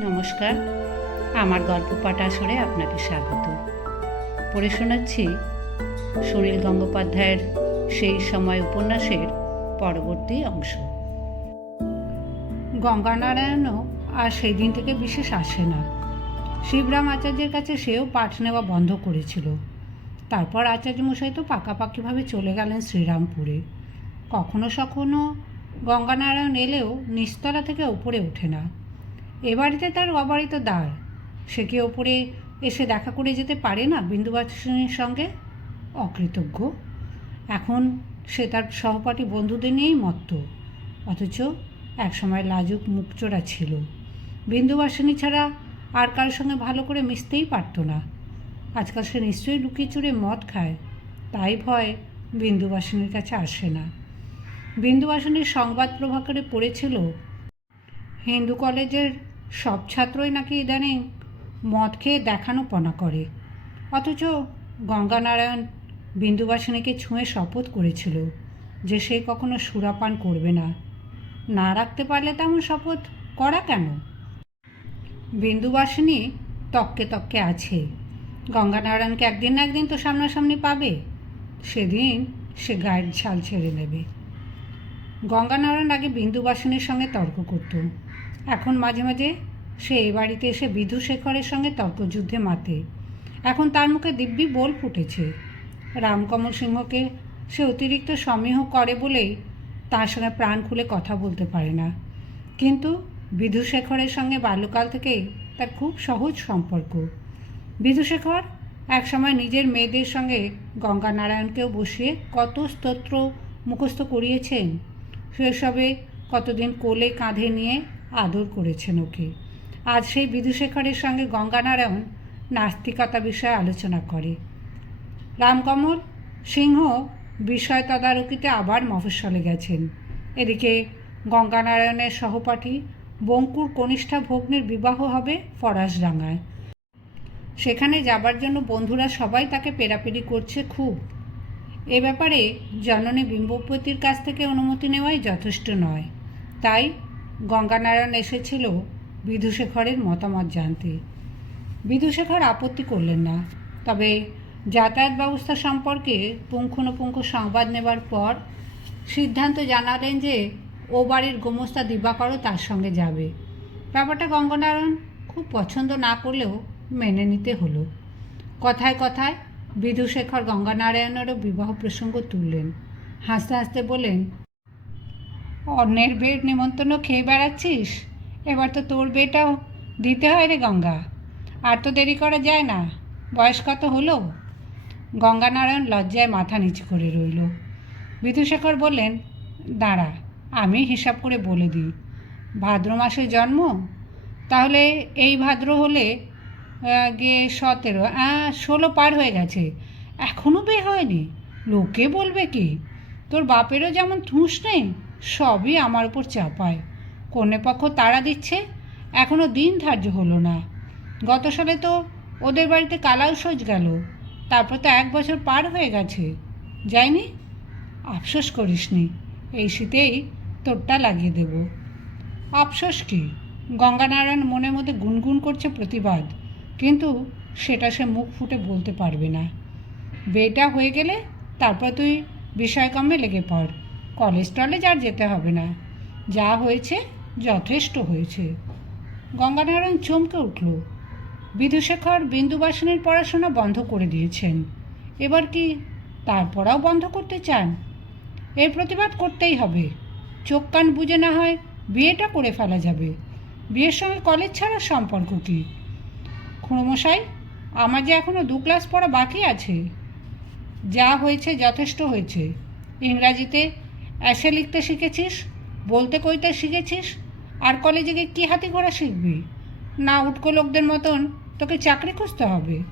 নমস্কার। আমার গল্প পাঠ আসরে আপনাকে স্বাগত। পড়ে শোনাচ্ছি সুনীল গঙ্গোপাধ্যায়ের সেই সময় উপন্যাসের পরবর্তী অংশ। গঙ্গানারায়ণও আর সেই দিন থেকে বিশেষ আসে না। শিবরাম আচার্যের কাছে সেও পাঠ নেওয়া বন্ধ করেছিল। তারপর আচার্যমশাই তো পাকাপাকিভাবে চলে গেলেন শ্রীরামপুরে। কখনো সখনো গঙ্গানারায়ণ এলেও নিস্তলা থেকে উপরে ওঠে না। এ বাড়িতে তার অবারিত দ্বার। সে কি ওপরে এসে দেখা করে যেতে পারে না বিন্দুবাসিনীর সঙ্গে? অকৃতজ্ঞ। এখন সে তার সহপাঠী বন্ধুদের নিয়েই মত্ত। অথচ একসময় লাজুক মুখচোরা ছিল। বিন্দুবাসিনী ছাড়া আর কারোর সঙ্গে ভালো করে মিশতেই পারতো না। আজকাল সে নিশ্চয়ই লুকিয়ে চুরে মদ খায়। তাই ভয় বিন্দুবাসিনীর কাছে আসে না। বিন্দুবাসিনীর সংবাদ প্রভাকরে পড়েছিল, হিন্দু কলেজের সব ছাত্রই নাকি ইদানিং মদ খেয়ে দেখানো পনা করে। অথচ গঙ্গানারায়ণ বিন্দুবাসিনীকে ছুঁয়ে শপথ করেছিল যে সে কখনো সুরাপান করবে না। না রাখতে পারলে তেমন শপথ করা কেন? বিন্দুবাসিনী তককে তককে আছে। গঙ্গানারায়ণকে একদিন না একদিন তো সামনাসামনি পাবে। সেদিন সে গায়ের ছাল ছেড়ে নেবে গঙ্গানারায়ণ আগে বিন্দুবাসিনীর সঙ্গে তর্ক করত। এখন মাঝে মাঝে সে এ বাড়িতে এসে বিধুশেখরের সঙ্গে তর্কযুদ্ধে মাতে। এখন তার মুখে দিব্যি বোল ফুটেছে। রামকমল সিংহকে সে অতিরিক্ত সমীহ করে বলেই তার সঙ্গে প্রাণ খুলে কথা বলতে পারে না। কিন্তু বিধুশেখরের সঙ্গে বাল্যকাল থেকেই তার খুব সহজ সম্পর্ক। বিধুশেখর একসময় নিজের মেয়েদের সঙ্গে গঙ্গানারায়ণকেও বসিয়ে কত স্তোত্র মুখস্থ করিয়েছেন। শৈশবে কতদিন কোলে কাঁধে নিয়ে আদর করেছেন ওকে। আজ সেই বিদুশেখরের সঙ্গে গঙ্গানারায়ণ নাস্তিকতা বিষয়ে আলোচনা করে। রামকমল সিংহ বিষয় তদারকিতে আবার মফস্বলে গেছেন। এদিকে গঙ্গানারায়ণের সহপাঠী বঙ্কুর কনিষ্ঠা ভগ্নের বিবাহ হবে ফরাসডাঙ্গায়। সেখানে যাবার জন্য বন্ধুরা সবাই তাকে পেরাপেরি করছে খুব। এ ব্যাপারে জননী বিম্বপতির কাছ থেকে অনুমতি নেওয়াই যথেষ্ট নয়। তাই গঙ্গানারায়ণ এসেছিল বিধুশেখরের মতামত জানতে। বিধুশেখর আপত্তি করলেন না। তবে যাতায়াত ব্যবস্থা সম্পর্কে পুঙ্খানুপুঙ্খ সংবাদ নেবার পর সিদ্ধান্ত জানালেন যে ও বাড়ির গোমস্তা দিবাকরও তার সঙ্গে যাবে। ব্যাপারটা গঙ্গানারায়ণ খুব পছন্দ না করলেও মেনে নিতে হলো। কথায় কথায় বিধুশেখর গঙ্গানারায়ণেরও বিবাহ প্রসঙ্গ তুললেন। হাসতে হাসতে বলেন অন্যের বেড নিমন্ত্রণ খেয়ে বেড়াচ্ছিস? এবার তো তোর বেটাও দিতে হয় রে গঙ্গা। আর তো দেরি করা যায় না। বয়স কত হলো? গঙ্গানারায়ণ লজ্জায় মাথা নিচু করে রইল। বিধুশেখর বললেন দাঁড়া আমি হিসাব করে বলে দিই। ভাদ্র মাসে জন্ম? তাহলে এই ভাদ্র হলে গিয়ে সতেরো আহ, ষোলো পার হয়ে গেছে। এখনও বে হয়নি? লোকে বলবে কি? তোর বাপেরও যেমন ঠুস নেই সবই আমার উপর চাপায়। কনে পক্ষ তাড়া দিচ্ছে এখনও দিন ধার্য হলো না। গত সালে তো ওদের বাড়িতে কালাও সজ গেল, তারপর তো এক বছর পার হয়ে গেছে। যায়নি আফসোস করিসনি, এই শীতেই তোরটা লাগিয়ে দেব। আফসোস কি? গঙ্গানারায়ণ মনের মধ্যে গুনগুন করছে প্রতিবাদ, কিন্তু সেটা সে মুখ ফুটে বলতে পারবে না। বেটা হয়ে গেলে তারপর তুই বিষয়কর্মে লেগে পড়। কলেজ টলেজ আর যেতে হবে না। যা হয়েছে যথেষ্ট হয়েছে। গঙ্গানারায়ণ চমকে উঠল। বিধুশেখর বিন্দুবাসনের পড়াশোনা বন্ধ করে দিয়েছেন। এবার কি তার বন্ধ করতে চান? এর প্রতিবাদ করতেই হবে। চোখ কান বুঝে না হয় বিয়েটা করে ফেলা যাবে। বিয়ের সঙ্গে কলেজ ছাড়ার সম্পর্ক কী? খুড়োমশাই, আমার যে এখনও দু ক্লাস পড়া বাকি আছে। যা হয়েছে যথেষ্ট হয়েছে। ইংরাজিতে অ্যাসে লিখতে শিখেছিস? বলতে কইতে শিখেছিস? আর কলেজে গিয়ে কী হাতি ঘোড়া শিখবি? না উটকো লোকদের মতন তোকে চাকরি খুঁজতে হবে।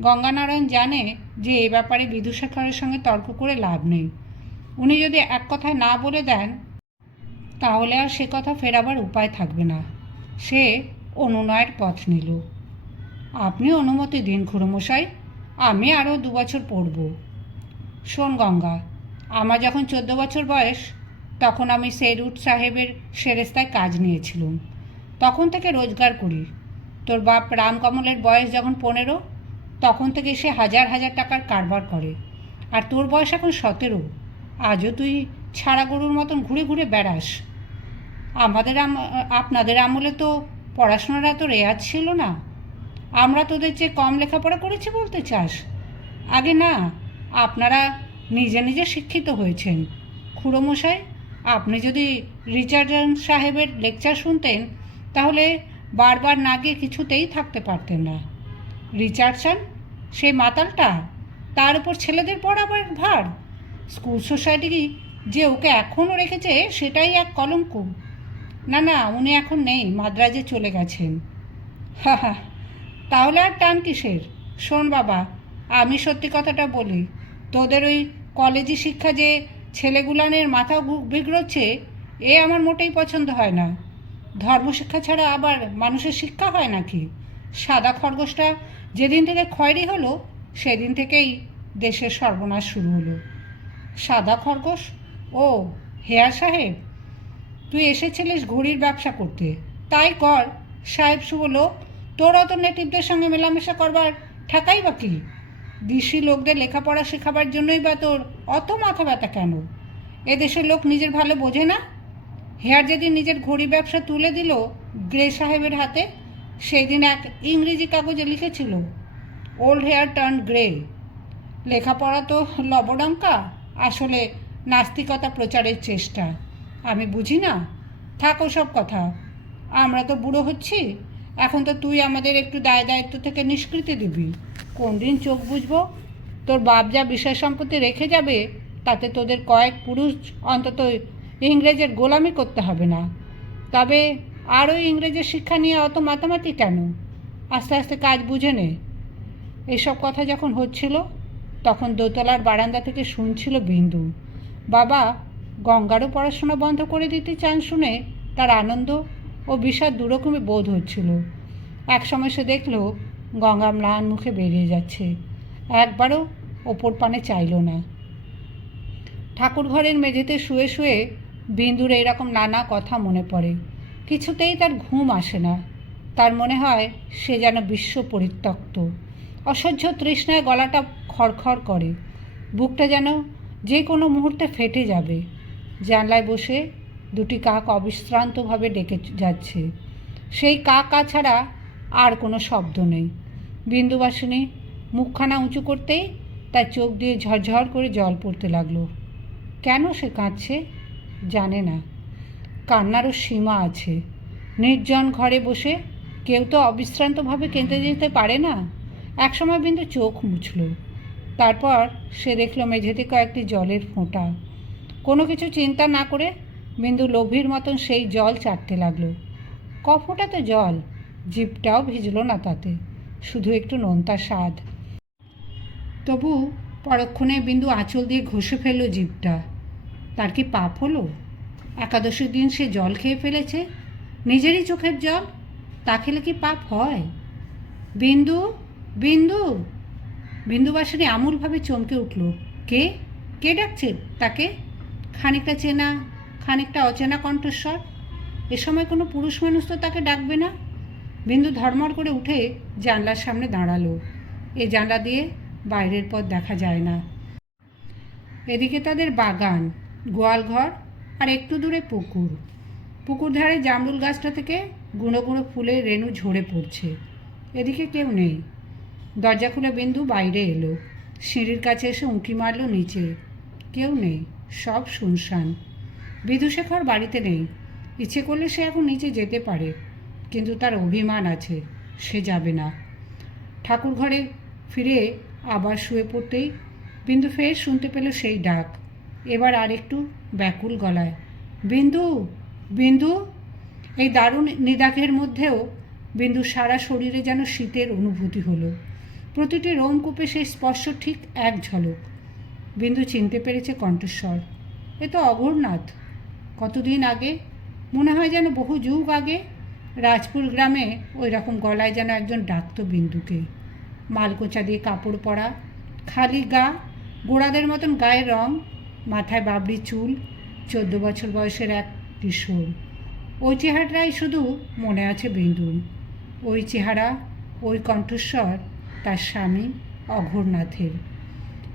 গঙ্গানারায়ণ জানে যে এ ব্যাপারে বিদুশেখরের সঙ্গে তর্ক করে লাভ নেই। উনি যদি এক কথায় না বলে দেন, তাহলে আর সে কথা ফেরাবার উপায় থাকবে না। সে অনুনয়ের পথ নিল। আপনি অনুমতি দিন খুড়োমশাই, আমি আরও দু বছর পড়ব। শোন গঙ্গা আমার যখন চোদ্দ বছর বয়স, তখন আমি সেরুট সাহেবের সেরেস্তায় কাজ নিয়েছিলাম। তখন থেকে রোজগার করি। তোর বাপ রামকমলের বয়স যখন পনেরো, তখন থেকে সে হাজার হাজার টাকার কারবার করে। আর তোর বয়স এখন সতেরো। আজও তুই ছাড়া গরুর মতন ঘুরে ঘুরে বেড়াস। আমাদের আপনাদের আমলে তো পড়াশোনার এত রেয়াজ ছিল না। আমরা তোদের চেয়ে কম লেখাপড়া করেছি বলতে চাস? আগে না, আপনারা নিজে নিজে শিক্ষিত হয়েছেন। খুড়োমশাই, আপনি যদি রিচার্ডন সাহেবের লেকচার শুনতেন, তাহলে বারবার না গিয়ে কিছুতেই থাকতে পারতেন না। রিচার্ডসন, সেই মাতালটা? তার উপর ছেলেদের পড়াবার ভার? স্কুল সোসাইটি যে ওকে এখনও রেখেছে সেটাই এক কলঙ্ক? না না, উনি এখন নেই, মাদ্রাজে চলে গেছেন। হা, তাহলে আর টান কিসের? শোন বাবা, আমি সত্যি কথাটা বলি তোদের ওই কলেজি শিক্ষা যে ছেলেগুলানের মাথা বিগড়োচ্ছে, এ আমার মোটেই পছন্দ হয় না। ধর্মশিক্ষা ছাড়া আবার মানুষের শিক্ষা হয় নাকি? সাদা খরগোশটা যেদিন থেকে খয়েরি হলো, সেদিন থেকেই দেশের সর্বনাশ শুরু হলো। সাদা খরগোশ? ও, হেয়ার সাহেব? তুই এসেছিলিস ঘড়ির ব্যবসা করতে। তাই কর, সাহেব শুভ লোক তোর অত নেটিভদের সঙ্গে মেলামেশা করবার ঠাকাই বা কি? দিশি লোকদের লেখাপড়া শেখাবার জন্যই বা তোর অত মাথা ব্যথা কেন? এদেশের লোক নিজের ভালো বোঝে না? হেয়ার যেদিন নিজের ঘড়ি ব্যবসা তুলে দিল গ্রে সাহেবের হাতে সেই দিন এক ইংরেজি কাগজে লিখেছিল ওল্ড হেয়ার টার্ন গ্রে লেখাপড়া তো লবডঙ্কা, আসলে নাস্তিকতা প্রচারের চেষ্টা। আমি বুঝি না? থাকো সব কথা। আমরা তো বুড়ো হচ্ছি। এখন তো তুই আমাদের একটু দায় দায়িত্ব থেকে নিষ্কৃতি দিবি। কোন দিন চোখ বুঝব? তোর বাপ যা বিষয় সম্পত্তি রেখে যাবে, তাতে তোদের কয়েক পুরুষ অন্তত ইংরেজের গোলামি করতে হবে না। তবে আরও ইংরেজের শিক্ষা নিয়ে অত মাতামাতি কেন? আস্তে আস্তে কাজ বুঝে নে। এসব কথা যখন হচ্ছিল, তখন দোতলার বারান্দা থেকে শুনছিল বিন্দু। বাবা গঙ্গারও পড়াশোনা বন্ধ করে দিতে চান শুনে তার আনন্দ ও বিষাদ দুরকমই বোধ হচ্ছিল। এক সময় সে দেখল গঙ্গা ম্লান মুখে বেরিয়ে যাচ্ছে। একবারও ওপর পানে চাইল না। ঠাকুর ঘরের মেঝেতে শুয়ে শুয়ে বিন্দুর এইরকম নানা কথা মনে পড়ে। কিছুতেই তার ঘুম আসে না। তার মনে হয় সে যেন বিশ্ব পরিত্যক্ত। অসহ্য তৃষ্ণায় গলাটা খড়খড় করে। বুকটা যেন যে কোনো মুহূর্তে ফেটে যাবে। জানলায় বসে দুটি কাক অবিশ্রান্তভাবে ডেকে যাচ্ছে। সেই কা কা ছাড়া আর কোনো শব্দ নেই। বিন্দুবাসিনী মুখখানা উঁচু করতেই তার চোখ দিয়ে ঝরঝর করে জল পড়তে লাগল। কেন সে কাঁদছে? জানে না। কান্নারও সীমা আছে। নির্জন ঘরে বসে কেউ তো অবিশ্রান্তভাবে কেঁদে যেতে পারে না। একসময় বিন্দু চোখ মুছল। তারপর সে দেখল মেঝেতে কয়েকটি জলের ফোঁটা। কোনো কিছু চিন্তা না করে বিন্দু লোভীর মতন সেই জল চাটতে লাগল। কফোটা তো জল, জিভটাও ভিজল না তাতে, শুধু একটু নোনতা স্বাদ। তবু পরক্ষণে বিন্দু আঁচল দিয়ে ঘষে ফেলল জিভটা। তার কি পাপ হলো? একাদশীর দিন সে জল খেয়ে ফেলেছে? নিজেরই চোখের জল? তা খেলে কি পাপ হয়? বিন্দু বিন্দু! বিন্দুবাসিনী আমূলভাবে চমকে উঠল। কে? কে ডাকছে তাকে? খানিকটা চেনা খানিকটা অচেনা কণ্ঠস্বর। এ সময় কোনো পুরুষ মানুষ তো তাকে ডাকবে না। বিন্দু ধর্মর করে উঠে জানলার সামনে দাঁড়াল। এ জানলা দিয়ে বাইরের পথ দেখা যায় না। এদিকে তাদের বাগান গোয়ালঘর আর একটু দূরে পুকুর। পুকুর ধারে জামরুল গাছটা থেকে গুঁড়ো গুঁড়ো ফুলের রেণু ঝরে পড়ছে। এদিকে কেউ নেই। দরজা খুলে বিন্দু বাইরে এলো। সিঁড়ির কাছে এসে উঁকি মারল নিচে। কেউ নেই। সব শুনশান। বিধুশেখর বাড়িতে নেই। ইচ্ছে করলে সে এখন নিচে যেতে পারে, কিন্তু তার অভিমান আছে, সে যাবে না। ঠাকুর ঘরে ফিরে আবার শুয়ে পড়তেই বিন্দু ফের শুনতে পেল সেই ডাক। এবার আর একটু ব্যাকুল গলায়, বিন্দু বিন্দু! এই দারুণ নিদাকের মধ্যেও বিন্দু সারা শরীরে যেন শীতের অনুভূতি হলো। প্রতিটি রোমকূপে সেই স্পর্শ ঠিক এক ঝলক। বিন্দু চিনতে পেরেছে কণ্ঠস্বর, এ তো অঘোরনাথ কতদিন আগে? মনে হয় যেন বহু যুগ আগে রাজপুর গ্রামে ওই রকম গলায় যেন একজন ডাকতো বিন্দুকে মালকোচা দিয়ে কাপড় পরা, খালি গা, গোড়াদের মতন গায়ের রং, মাথায় বাবরি চুল, চোদ্দ বছর বয়সের এক কিশোর। ওই চেহারাটাই শুধু মনে আছে বিন্দুর। ওই চেহারা, ওই কণ্ঠস্বর তার স্বামী অঘোরনাথের।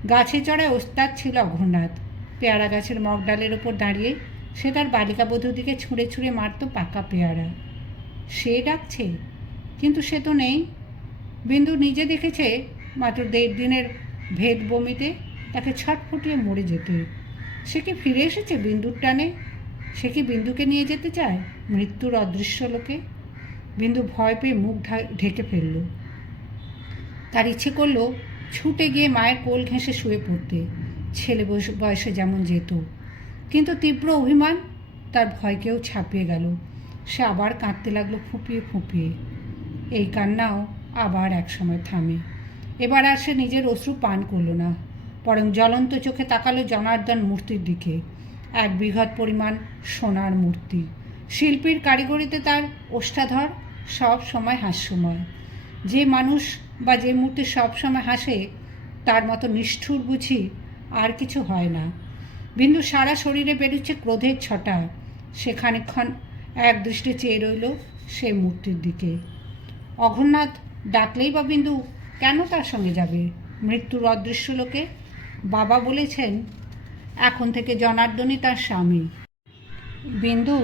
গাছে চড়ায় ওস্তাদ ছিল অঘোরনাথ। পেয়ারা গাছের মগডালের ওপর দাঁড়িয়ে সে তার বালিকা বধূর দিকে ছুঁড়ে ছুঁড়ে মারতো পাকা পেয়ারা। সে ডাকছে, কিন্তু সে তো নেই। বিন্দু নিজে দেখেছে, মাত্র দেড় দিনের ভেদ বমিতে তাকে ছটফটিয়ে মরে যেতে। সে কি ফিরে এসেছে বিন্দুর টানে? সে কি বিন্দুকে নিয়ে যেতে চায়, মৃত্যুর অদৃশ্য লোকে? বিন্দু ভয় পেয়ে মুখ ঢেকে ফেলল। তার ইচ্ছে করল ছুটে গিয়ে মায়ের কোল ঘেঁষে শুয়ে পড়তে। ছেলে বয়সে যেমন যেত। কিন্তু তীব্র অভিমান, তার ভয়কেও ছাপিয়ে গেল। সে আবার কাঁদতে লাগল ফুঁপিয়ে ফুঁপিয়ে। এই কান্নাও আবার একসময় থামে। এবার আর সে নিজের অশ্রু পান করল না, বরং জ্বলন্ত চোখে তাকালো জনার্দন মূর্তির দিকে। এক বৃহৎ পরিমাণ সোনার মূর্তি। শিল্পীর কারিগরিতে তার ওষ্ঠাধর সব সময় হাস্যময়। যে মানুষ বা যে মূর্তি সব সময় হাসে, তার মতো নিষ্ঠুর বুঝি আর কিছু হয় না। বিন্দু সারা শরীরে বেরুচ্ছে ক্রোধের ছটা সে খানিকক্ষণ এক দৃষ্টি চেয়ে রইল সেই মূর্তির দিকে। অঘরনাথ ডাকলেই বা বিন্দু, কেন তার সঙ্গে যাবে? মৃত্যুর অদৃশ্য লোকে? বাবা বলেছেন, এখন থেকে জনার্দনই তার স্বামী। বিন্দু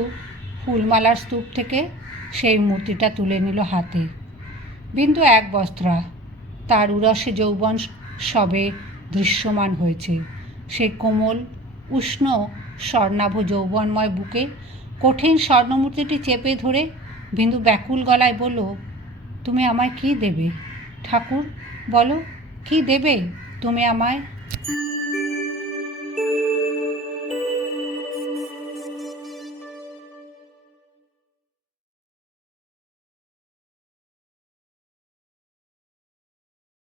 ফুলমালার স্তূপ থেকে সেই মূর্তিটা তুলে নিল হাতে। বিন্দু এক বস্ত্রা, তার উরসে যৌবন সবে দৃশ্যমান হয়েছে। সেই কোমল উষ্ণ স্বর্ণাভ যৌবনময় বুকে কঠিন স্বর্ণমূর্তিটি চেপে ধরে বিন্দু ব্যাকুল গলায় বলল, তুমি আমায় কি দেবে? ঠাকুর, বলো, কি দেবে? তুমি আমায়